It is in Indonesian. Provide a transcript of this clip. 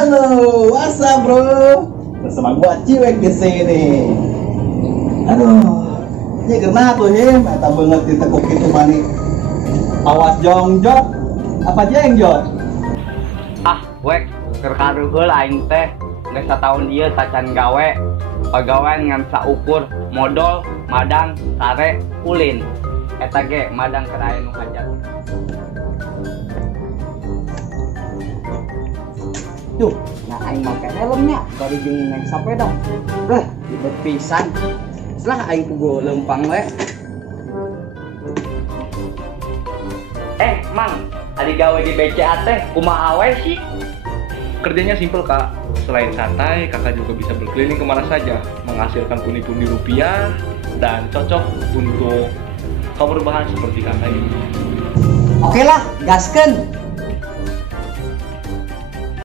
Halo, what's up bro? Bersama gua Ciwek di sini. Aduh, ini kena tuh him, eta banget ditekuk itu mani. Awas jongjot, apa jengjot? Ah, wek, kerkaru heula aing teh. Geus sataun ieu tacan gawe. Pagawean ngan saukur, modal, madang, sare, ulin. Eta ge madang keur aya nu hajat. Tuh, nah aing make helmnya baru jeung naik sepeda. Beh, ribet pisan. Setelah aing puguh leumpang we. Mang, adi gawe di BCA teh kumaha we sih? Kerjanya simpel kak, selain santai, kakak juga bisa berkeliling kemana saja, menghasilkan pundi-pundi rupiah, dan cocok untuk kaum berbahan seperti kakak ini. Oke lah, gaskeun.